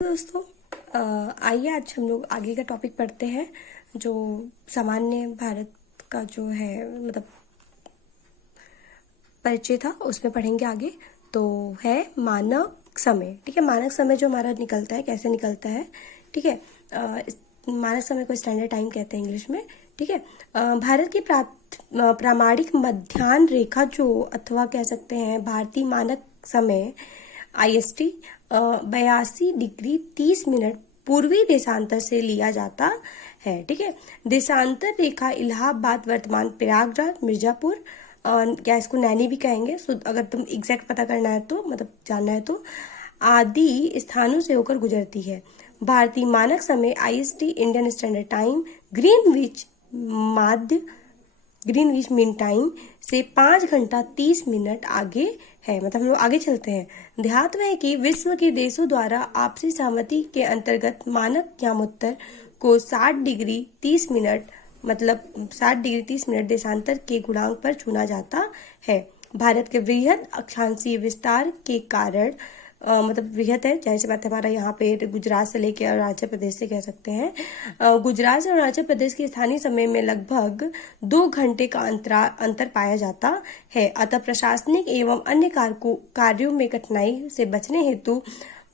दोस्तों, आइए आज हम लोग आगे का टॉपिक पढ़ते हैं। जो सामान्य भारत का जो है मतलब परिचय था उसमें पढ़ेंगे आगे। तो है मानक समय। ठीक है, मानक समय जो हमारा निकलता है कैसे निकलता है। ठीक है, मानक समय को स्टैंडर्ड टाइम कहते हैं इंग्लिश में। ठीक है, भारत की प्रामाणिक मध्याह्न रेखा जो अथवा कह सकते हैं भारतीय मानक समय IST 82 डिग्री 30 मिनट पूर्वी देशांतर से लिया जाता है। ठीक है, देशांतर रेखा इलाहाबाद, वर्तमान प्रयागराज, मिर्जापुर, क्या इसको नैनी भी कहेंगे, अगर तुम एग्जैक्ट पता करना है तो मतलब जानना है तो, आदि स्थानों से होकर गुजरती है। भारतीय मानक समय IST Indian standard time Greenwich mean time से 5 घंटा 30 मिनट आगे है। मतलब हम लोग आगे चलते हैं। ध्यातव्य है कि विश्व के देशों द्वारा आपसी सहमति के अंतर्गत मानक यामोत्तर को 60 डिग्री 30 मिनट मतलब 60 डिग्री 30 मिनट देशांतर के गुणांक पर चुना जाता है। भारत के वृहद अक्षांशीय विस्तार के कारण मतलब वृहद है, जाहिर सी बात है। हमारा यहाँ पे गुजरात से लेकर अरुणाचल प्रदेश से कह सकते हैं। गुजरात से अरुणाचल प्रदेश के स्थानीय समय में लगभग 2 घंटे का अंतर पाया जाता है। अतः प्रशासनिक एवं अन्य कार्यों में कठिनाई से बचने हेतु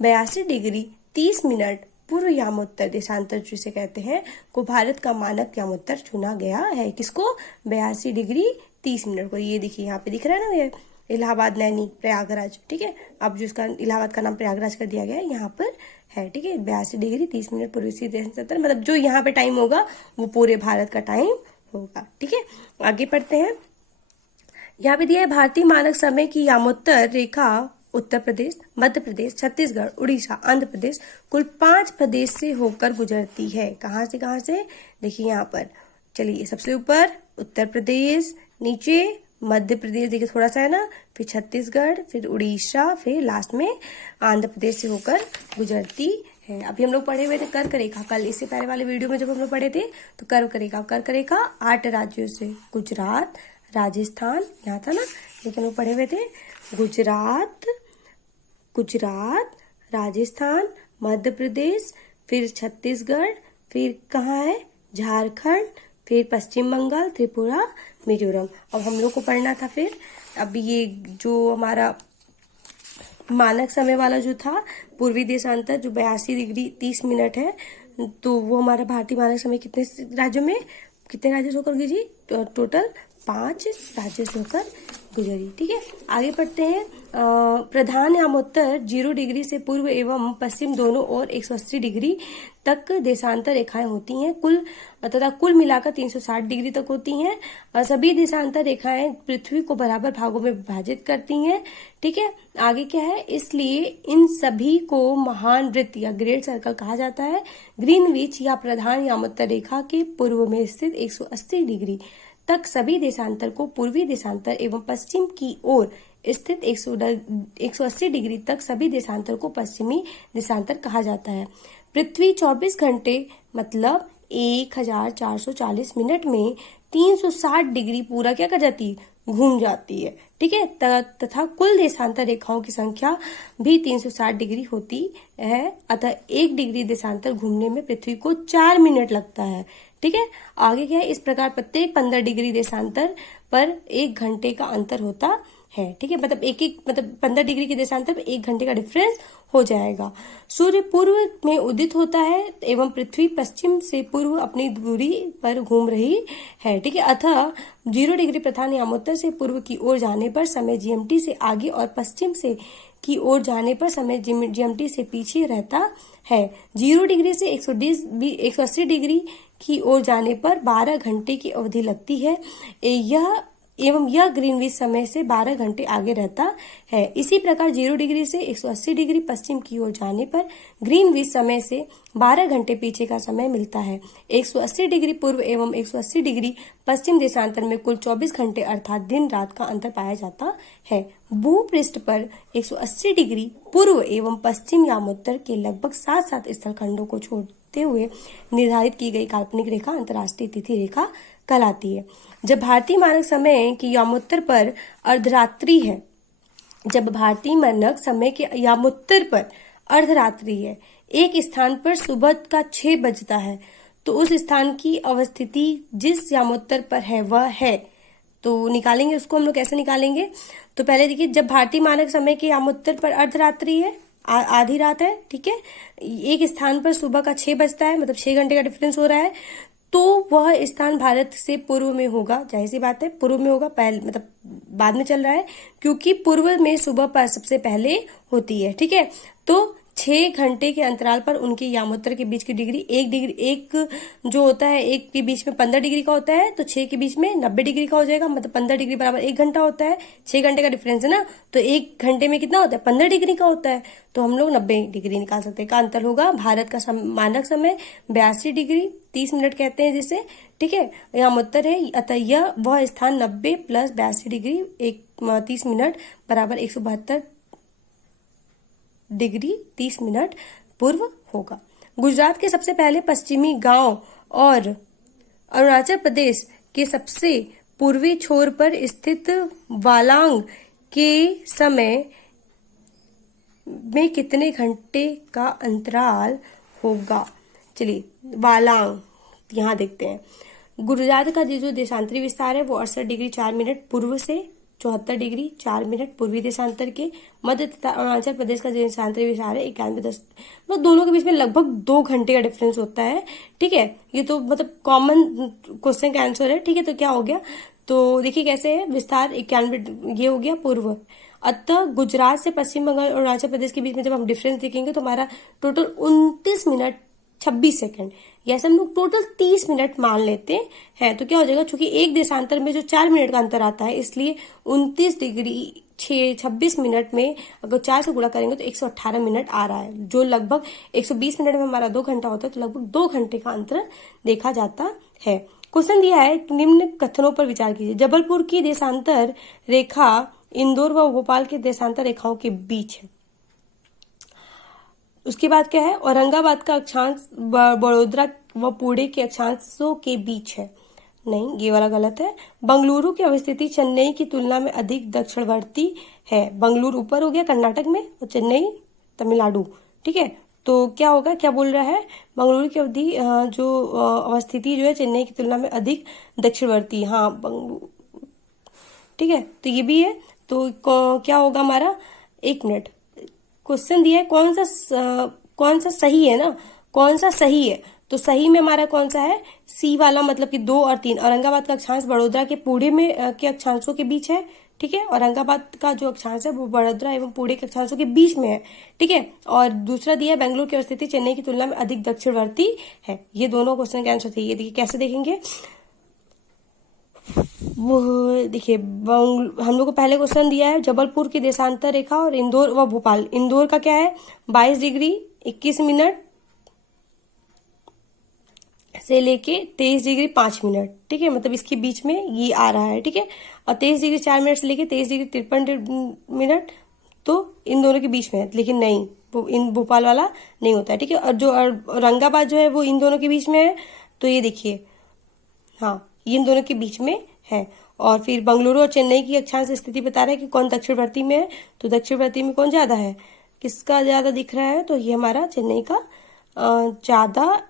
82 डिग्री 30 मिनट पूर्व यामोत्तर देशांतर जिसे कहते हैं को भारत का मानक यामोत्तर चुना गया है। किसको? 82 डिग्री 30 मिनट को। ये देखिए यहाँ पे दिख रहा है ना, ये इलाहाबाद, नैनी, प्रयागराज। ठीक है, अब जो इसका इलाहाबाद का नाम प्रयागराज कर दिया गया है यहाँ पर है। ठीक है, 82 डिग्री 30 मिनट पूर्वी देशांतर मतलब जो यहाँ पे टाइम होगा वो पूरे भारत का टाइम होगा। ठीक है, आगे पढ़ते हैं। यहाँ पे दिया है भारतीय मानक समय की यामोत्तर रेखा उत्तर प्रदेश, मध्य प्रदेश, छत्तीसगढ़, उड़ीसा, आंध्र प्रदेश कुल 5 प्रदेश से होकर गुजरती है। कहाँ से कहाँ से? देखिए यहाँ पर, चलिए सबसे ऊपर उत्तर प्रदेश, नीचे मध्य प्रदेश देखिए थोड़ा सा है ना, फिर छत्तीसगढ़, फिर उड़ीसा, फिर लास्ट में आंध्र प्रदेश से होकर गुजरती है। अभी हम लोग पढ़े हुए थे कर्क रेखा, कल इससे पहले वाले वीडियो में जब हम लोग पढ़े थे तो कर्क रेखा 8 राज्यों से, गुजरात, राजस्थान यहाँ था ना, लेकिन हम लोग पढ़े हुए थे गुजरात, राजस्थान, मध्य प्रदेश, फिर छत्तीसगढ़, फिर कहाँ है झारखंड, फिर पश्चिम बंगाल, त्रिपुरा, मिजोरम। अब हम लोग को पढ़ना था फिर अब ये जो हमारा मानक समय वाला जो था पूर्वी देशांतर जो 82 डिग्री 30 मिनट है, तो वो हमारा भारतीय मानक समय कितने राज्यों से होकर गुजरी? टोटल 5 राज्यों से होकर गुजरी। ठीक है, आगे पढ़ते हैं। प्रधान यामोत्तर 0 डिग्री से पूर्व एवं पश्चिम दोनों ओर 180 डिग्री तक देशांतर रेखाएं होती हैं। कुल मिलाकर 360 डिग्री तक होती हैं। सभी देशांतर रेखाएं पृथ्वी को बराबर भागों में विभाजित करती हैं। ठीक है, आगे क्या है? इसलिए इन सभी को महान वृत्त या ग्रेट सर्कल कहा जाता है। ग्रीनविच या प्रधान यामोत्तर रेखा के पूर्व में स्थित 180 डिग्री तक सभी देशांतर को पूर्वी देशांतर एवं पश्चिम की ओर स्थित 180 डिग्री तक सभी देशांतर को पश्चिमी देशांतर कहा जाता है। पृथ्वी 24 घंटे मतलब 1440 मिनट में 360 डिग्री पूरा क्या कर जाती है? घूम जाती है। ठीक है, तथा कुल देशांतर रेखाओं की संख्या भी 360 डिग्री होती है। अतः 1 डिग्री देशांतर घूमने में पृथ्वी को 4 मिनट लगता है। ठीक है, आगे क्या है? इस प्रकार प्रत्येक 15 डिग्री देशांतर पर 1 घंटे का अंतर होता है। ठीक है, मतलब 15 डिग्री के देशांतर पर 1 घंटे का डिफरेंस हो जाएगा। सूर्य पूर्व में उदित होता है एवं पृथ्वी पश्चिम से पूर्व अपनी दूरी पर घूम रही है। ठीक है, अतः 0 डिग्री प्रधान यामोत्तर से पूर्व की ओर जाने पर समय GMT से आगे और पश्चिम से की ओर जाने पर समय GMT से पीछे रहता है। 0 डिग्री से 180 डिग्री की ओर जाने पर 12 घंटे की अवधि लगती है। यह ग्रीनविच समय से 12 घंटे आगे रहता है। इसी प्रकार 0 डिग्री से 180 डिग्री पश्चिम की ओर जाने पर ग्रीनविच समय से 12 घंटे पीछे का समय मिलता है। 180 डिग्री पूर्व एवं 180 डिग्री पश्चिम देशांतर में कुल 24 घंटे अर्थात दिन रात का अंतर पाया जाता है। भूपृष्ठ पर 180 डिग्री पूर्व एवं पश्चिम यामोत्तर के लगभग 7 स्थलखंडों को छोड़ते हुए निर्धारित की गई काल्पनिक रेखा अंतर्राष्ट्रीय तिथि रेखा कहलाती है। जब भारतीय मानक समय की यामोत्तर पर अर्धरात्रि है, जब भारतीय मानक समय के यामोत्तर पर अर्धरात्रि है, एक स्थान पर सुबह का 6 बजता है, तो उस स्थान की अवस्थिति जिस यामोत्तर पर है वह है। तो निकालेंगे उसको हम लोग कैसे निकालेंगे? तो पहले देखिए, जब भारतीय मानक समय के यामोत्तर पर अर्धरात्रि है, आधी रात है, ठीक है, एक स्थान पर सुबह का 6 बजता है, मतलब 6 घंटे का डिफरेंस हो रहा है, तो वह स्थान भारत से पूर्व में होगा। जाहिर सी बात है पूर्व में होगा, पहले मतलब बाद में चल रहा है, क्योंकि पूर्व में सुबह पर सबसे पहले होती है, ठीक है। तो 6 घंटे के अंतराल पर उनके यामोत्तर के बीच की डिग्री, एक जो होता है, एक के बीच में 15 डिग्री का होता है, तो 6 के बीच में 90 डिग्री का हो जाएगा, मतलब 15 डिग्री बराबर 1 घंटा होता है। 6 घंटे का डिफरेंस है ना, तो 1 घंटे में कितना होता है? 15 डिग्री का होता है, तो हम लोग 90 डिग्री निकाल सकते हैं। का अंतर होगा भारत का मानक समय 82 डिग्री 30 मिनट कहते हैं जिसे, ठीक है, यामोत्तर है, अतः यह वह स्थान 90 प्लस 82 डिग्री 30 मिनट बराबर 172 डिग्री 30 मिनट पूर्व होगा। गुजरात के सबसे पहले पश्चिमी गांव और अरुणाचल प्रदेश के सबसे पूर्वी छोर पर स्थित वालांग के समय में कितने घंटे का अंतराल होगा? चलिए वालांग यहाँ देखते हैं। गुजरात का जो देशांतरी विस्तार है वो 68 डिग्री 4 मिनट पूर्व से 74 डिग्री 4 मिनट पूर्वी देशांतर के मध्य तथा अरुणाचल प्रदेश का देशांतरी विस्तार है 91 मतलब दोनों के बीच में लगभग 2 घंटे का डिफरेंस होता है, ठीक है। ये तो मतलब कॉमन क्वेश्चन का आंसर है, ठीक है। तो क्या हो गया? तो देखिए कैसे है, विस्तार 91 ये हो गया पूर्व। अतः गुजरात से पश्चिम बंगाल और अरुणाचल प्रदेश के बीच में जब हम डिफरेंस देखेंगे तो हमारा टोटल 29 मिनट 26 सेकंड, यैसे हम लोग टोटल 30 मिनट मान लेते हैं। तो क्या हो जाएगा, चूंकि एक देशांतर में जो 4 मिनट का अंतर आता है, इसलिए 29 डिग्री 26 मिनट में अगर 4 से गुणा करेंगे तो 118 मिनट आ रहा है, जो लगभग 120 मिनट में हमारा 2 घंटा होता है, तो लगभग 2 घंटे का अंतर देखा जाता है। क्वेश्चन दिया है, निम्न कथनों पर विचार कीजिए। जबलपुर की देशांतर रेखा इंदौर व भोपाल के देशांतर रेखाओं के बीच है। उसके बाद क्या है, औरंगाबाद का अक्षांश बड़ोदरा व पुणे के अक्षांशों के बीच है। नहीं, ये वाला गलत है। बंगलुरु की अवस्थिति चेन्नई की तुलना में अधिक दक्षिणवर्ती है। बंगलुरु ऊपर हो गया कर्नाटक में और चेन्नई तमिलनाडु, ठीक है। तो क्या होगा, क्या बोल रहा है, बंगलुरु की अवधि जो अवस्थिति जो है चेन्नई की तुलना में अधिक दक्षिणवर्ती, हाँ बंगलुरु, ठीक है। तो ये भी है, तो क्या होगा हमारा, 1 मिनट क्वेश्चन दिया है कौन सा सही है ना, कौन सा सही है, तो सही में हमारा कौन सा है, सी वाला, मतलब कि 2 और 3। औरंगाबाद का अक्षांश बड़ोदरा के पुणे में के अक्षांशों के बीच है, ठीक है। औरंगाबाद का जो अक्षांश है वो बड़ोदरा एवं पुणे के अक्षांशों के बीच में है, ठीक है। और दूसरा दिया है बेंगलुरु की अवस्थिति चेन्नई की तुलना में अधिक दक्षिणवर्ती है। ये दोनों क्वेश्चन के आंसर थे। ये देखिए कैसे देखेंगे, वो देखिए हम लोग को पहले क्वेश्चन दिया है जबलपुर की देशांतर रेखा और इंदौर व भोपाल। इंदौर का क्या है, 22 डिग्री 21 मिनट से लेके 23 डिग्री 5 मिनट, ठीक है, मतलब इसके बीच में ये आ रहा है, ठीक है। और 23 डिग्री 4 मिनट से लेके 23 डिग्री 53 मिनट तो इन दोनों के बीच में है, लेकिन नहीं, वो इन भोपाल वाला नहीं होता है, ठीक है। और जो औरंगाबाद जो है वो इन दोनों के बीच में है, तो ये देखिए, हाँ इन दोनों के बीच में है। और फिर बंगलुरु और चेन्नई की अक्षांश स्थिति बता रहा है कि कौन दक्षिणवर्ती में है, तो दक्षिणवर्ती में कौन ज्यादा है, किसका ज्यादा दिख रहा है, तो ये हमारा चेन्नई का ज्यादा,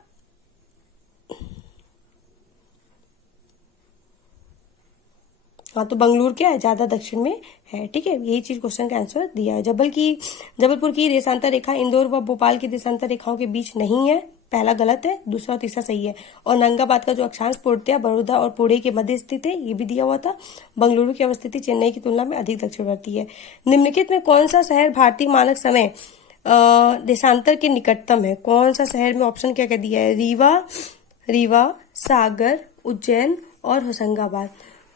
हाँ तो बंगलुरु क्या है, ज्यादा दक्षिण में है, ठीक है। यही चीज क्वेश्चन का आंसर दिया है। जबलपुर की देशांतर रेखा इंदौर व भोपाल की देशांतर रेखाओं के बीच नहीं है, पहला गलत है, दूसरा और तीसरा सही है। और औरंगाबाद का जो अक्षांश पूर्णतया बड़ौदा और पुणे के मध्य स्थित है, ये भी दिया हुआ था। बंगलुरु की अवस्थिति चेन्नई की तुलना में अधिक दक्षिणवर्ती है। निम्नलिखित में कौन सा शहर भारतीय मानक समय देशांतर के निकटतम है? कौन सा शहर में ऑप्शन क्या क्या दिया है, रीवा, सागर, उज्जैन और होशंगाबाद।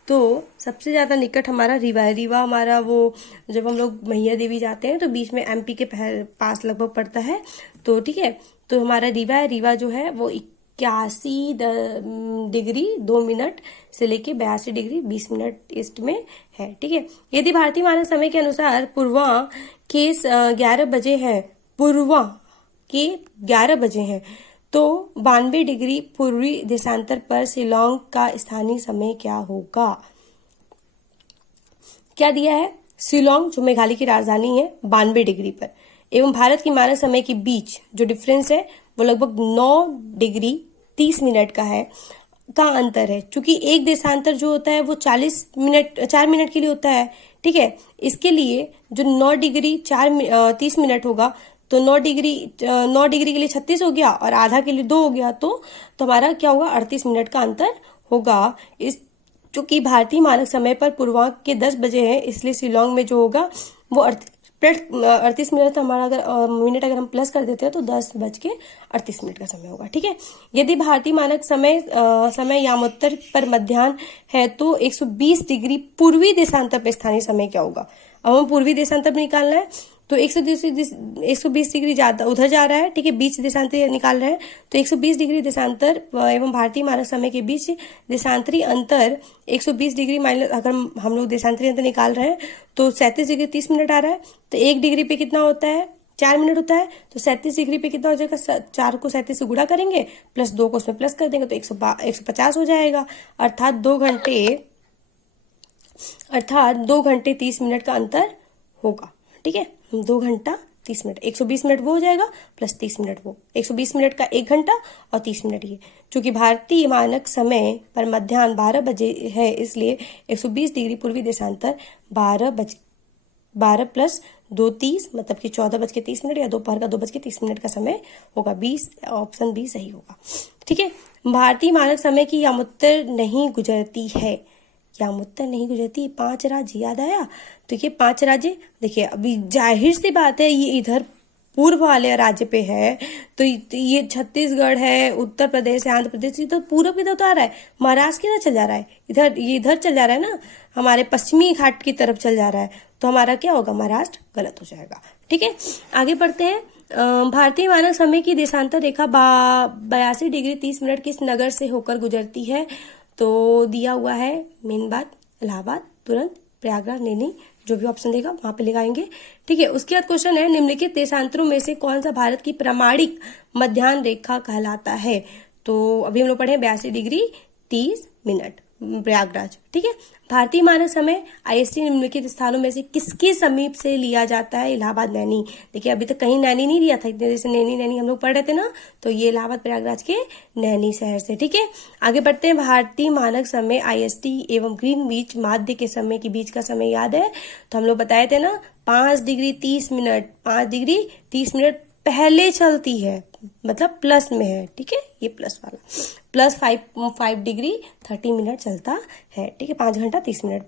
तो सबसे ज्यादा निकट हमारा रीवा है। रीवा हमारा वो जब हम लोग मैया देवी जाते हैं तो बीच में एमपी के पास लगभग पड़ता है, तो ठीक है। तो हमारा रीवा है, रीवा जो है वो 81 डिग्री 2 मिनट से लेके 82 डिग्री 20 मिनट ईस्ट में है, ठीक है। यदि भारतीय मानक समय के अनुसार पूर्वा के 11 बजे है, पूर्वा के 11 बजे है, तो 92 डिग्री पूर्वी देशांतर पर शिलोंग का स्थानीय समय क्या होगा? क्या दिया है, शिलोंग जो मेघालय की राजधानी है 92 डिग्री पर, एवं भारत की मानक समय के बीच जो डिफरेंस है वो लगभग 9 डिग्री 30 मिनट का अंतर है। चूंकि एक देशांतर जो होता है वो 4 मिनट के लिए होता है, ठीक है। इसके लिए जो 9 डिग्री 30 मिनट होगा, तो 9 डिग्री के लिए 36 हो गया और आधा के लिए 2 हो गया, तो हमारा क्या होगा, 38 मिनट का अंतर होगा। इस चूंकि भारतीय मानक समय पर पूर्वांक के 10 बजे है, इसलिए शिलोंग में जो होगा वो 38 मिनट, हमारा मिनट अगर हम प्लस कर देते हैं तो 10:38 का समय होगा, ठीक है। यदि भारतीय मानक समय यामोत्तर पर मध्याह्न है तो 120 डिग्री पूर्वी देशांतर पर स्थानीय समय क्या होगा। अब हम पूर्वी देशांतर पर निकालना है, तो 120 डिग्री ज्यादा उधर जा रहा है, ठीक है, बीच देशांतर निकाल रहे हैं, तो 120 डिग्री देशांतर एवं भारतीय मानक समय के बीच देशांतरी अंतर 120 डिग्री माइनस, अगर हम लोग देशांतरी अंतर निकाल रहे हैं तो 37 डिग्री 30 मिनट आ रहा है। तो 1 डिग्री पे कितना होता है, 4 मिनट होता है, तो 37 डिग्री पे कितना हो जाएगा, 4 को 37 से गुणा करेंगे प्लस 2 को उसमें प्लस कर देंगे तो 150 हो जाएगा। अर्थात 2 घंटे 30 मिनट का अंतर होगा, ठीक है। 2 घंटा 30 मिनट, 120 मिनट वो हो जाएगा प्लस 30 मिनट वो, 120 मिनट का 1 घंटा और 30 मिनट ये। क्योंकि भारतीय मानक समय पर मध्याह्न 12 बजे है, इसलिए 120 डिग्री पूर्वी देशांतर 12 प्लस 2 30, मतलब कि 14:30 या दोपहर का 2:30 का समय होगा। 20, ऑप्शन बी सही होगा, ठीक है। भारतीय मानक समय की यामोत्तर नहीं गुजरती है, यामोत्तर नहीं गुजरती, 5 राज्य याद आया। तो ये 5 राज्य, देखिए अभी जाहिर सी बात है ये इधर पूर्व वाले राज्य पे है, तो ये छत्तीसगढ़ है, उत्तर प्रदेश है, आंध्र प्रदेश, तो पूरब की तरफ तो आ रहा है, महाराष्ट्र किधर चल जा रहा है, इधर चल जा रहा है ना, हमारे पश्चिमी घाट की तरफ चल जा रहा है, तो हमारा क्या होगा, महाराष्ट्र गलत हो जाएगा, ठीक है। आगे बढ़ते हैं। भारतीय मानक समय की देशांतर रेखा 82 डिग्री 30 मिनट किस नगर से होकर गुजरती है। तो दिया हुआ है मेन बात, इलाहाबाद, तुरंत, प्रयागराज, नैनी, जो भी ऑप्शन देगा वहां पे लगाएंगे, ठीक है। उसके बाद क्वेश्चन है, निम्नलिखित देशांतरों में से कौन सा भारत की प्रामाणिक मध्याह्न रेखा कहलाता है। तो अभी हम लोग पढ़े 82 डिग्री 30 मिनट प्रयागराज, ठीक है। भारतीय मानक समय IST निम्नलिखित स्थानों में से किसके समीप से लिया जाता है, इलाहाबाद, नैनी। देखिए अभी तक कहीं नैनी नहीं लिया था, इतने देर से नैनी हम लोग पढ़ रहे थे ना, तो ये इलाहाबाद प्रयागराज के नैनी शहर से, ठीक है। आगे बढ़ते हैं। भारतीय मानक समय IST एवं ग्रीनविच माध्य के समय के बीच का समय याद है, तो हम लोग बताए थे ना 5 डिग्री 30 मिनट, 5 डिग्री 30 मिनट पहले चलती है, मतलब प्लस में है, ठीक है, ये प्लस वाला, प्लस 5 डिग्री 30 मिनट चलता है, ठीक है। 5 घंटा 30 मिनट,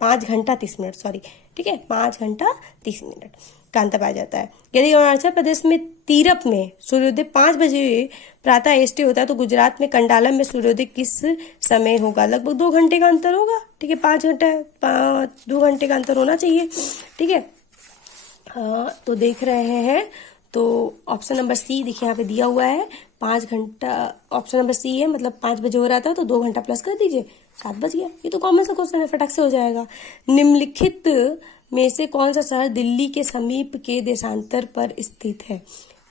5 घंटा 30 मिनट, सॉरी, ठीक है, 5 घंटा 30 मिनट का अंतर पाया जाता है। यदि अरुणाचल प्रदेश में तीरप में सूर्योदय 5 बजे प्रातः IST होता है, तो गुजरात में कंडालम में सूर्योदय किस समय होगा। लगभग 2 घंटे का अंतर होगा, ठीक है, 2 घंटे का अंतर होना चाहिए, ठीक है। तो देख रहे हैं, तो ऑप्शन नंबर सी देखिए यहाँ पे दिया हुआ है 5 घंटा, ऑप्शन नंबर सी है, मतलब 5 बजे हो रहा था तो 2 घंटा प्लस कर दीजिए, 7 बज गया। ये तो कॉमन सा क्वेश्चन है, फटाक से हो जाएगा। निम्नलिखित में से कौन सा शहर दिल्ली के समीप के देशांतर पर स्थित है।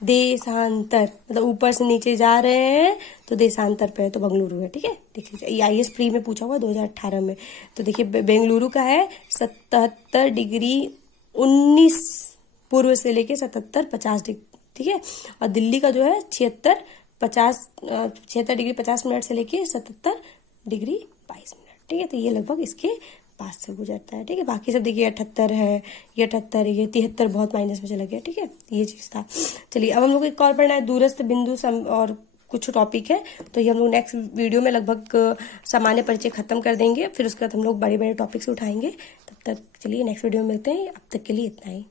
देशांतर मतलब ऊपर से नीचे जा रहे हैं तो देशांतर पे है, तो बेंगलुरु है, ठीक है। देख लीजिए, IAS प्री में पूछा हुआ 2018 में, तो देखिए बेंगलुरु का है 77 डिग्री 19 पूर्व से लेके 77 50 डिग्री, ठीक है। और दिल्ली का जो है 76 डिग्री 50 मिनट से लेके 77 डिग्री 22 मिनट, ठीक है। तो ये लगभग इसके पास से गुजरता है, ठीक है। बाकी सब देखिए 78 है, ये 78, ये 73 बहुत माइनस में चला गया, ठीक है, ये चीज था। चलिए अब हम लोग एक और पढ़ना है, दूरस्थ बिंदु और कुछ टॉपिक है, तो ये हम लोग नेक्स्ट वीडियो में लगभग सामान्य परिचय खत्म कर देंगे, फिर उसके बाद हम लोग बड़े बड़े टॉपिक्स उठाएंगे। तब तक चलिए नेक्स्ट वीडियो में मिलते हैं, अब तक के लिए इतना ही।